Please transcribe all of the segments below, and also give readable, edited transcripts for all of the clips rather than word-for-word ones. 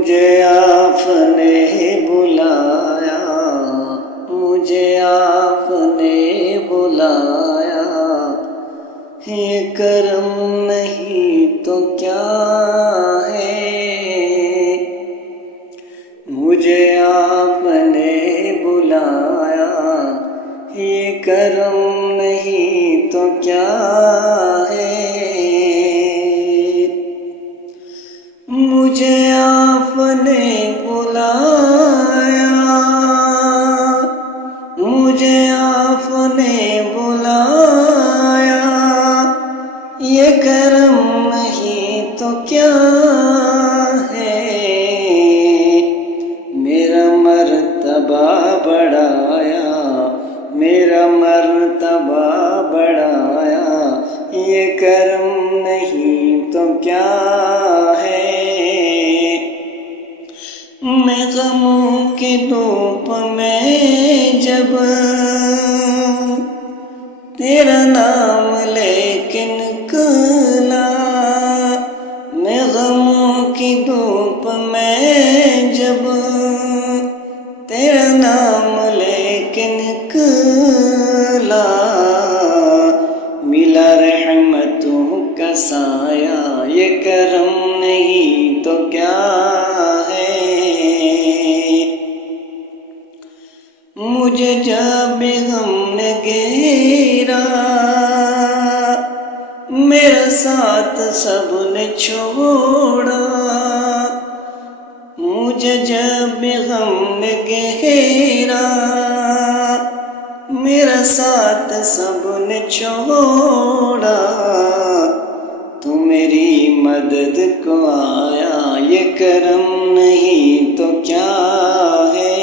مجھے آپ نے بلایا، مجھے آپ نے بلایا، یہ کرم نہیں تو کیا ہے؟ مجھے آپ نے بلایا، یہ کرم نہیں تو کیا ہے؟ مجھے آپ نے بلایا، مجھے آپ نے بلایا، یہ کرم نہیں تو کیا ہے؟ میرا مرتبہ بڑھایا، میرا مرتبہ بڑھایا، یہ کرم نہیں تو کیا ہے؟ میں غموں کی دھوپ میں جب تیرا نام لے کے نکلا، میں غموں کی دھوپ میں جب تیرا نام لے کے نکلا، ملا رحمتوں کا سایہ، یہ کرم نہیں تو کیا ہے؟ مجھے جب غم نے گھیرا، میرا ساتھ سب نے چھوڑا، مجھے جب غم نے گھیرا، میرا ساتھ سب نے چھوڑا، تو میری مدد کو آیا، یہ کرم نہیں تو کیا ہے؟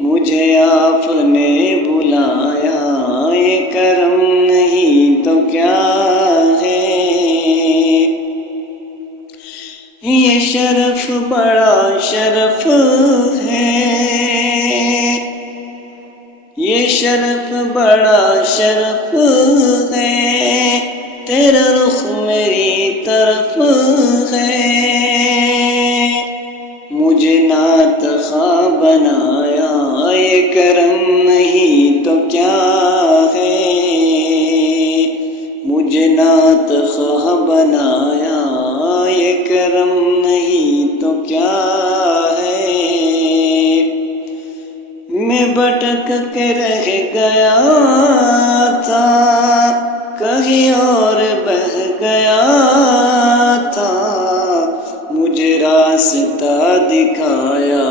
مجھے آپ نے بلایا، یہ کرم نہیں تو کیا ہے؟ یہ شرف بڑا شرف ہے، یہ شرف بڑا شرف ہے، تیرا رخ میری طرف ہے، مجھے نعت خواہ بنایا، یہ کرم نہیں تو کیا ہے؟ مجھے نعت خواہ بنایا، یہ کرم نہیں تو کیا ہے؟ میں بھٹک کے رہ گیا تھا، کہیں اور بہ گیا تھا، مجھے راستہ دکھایا،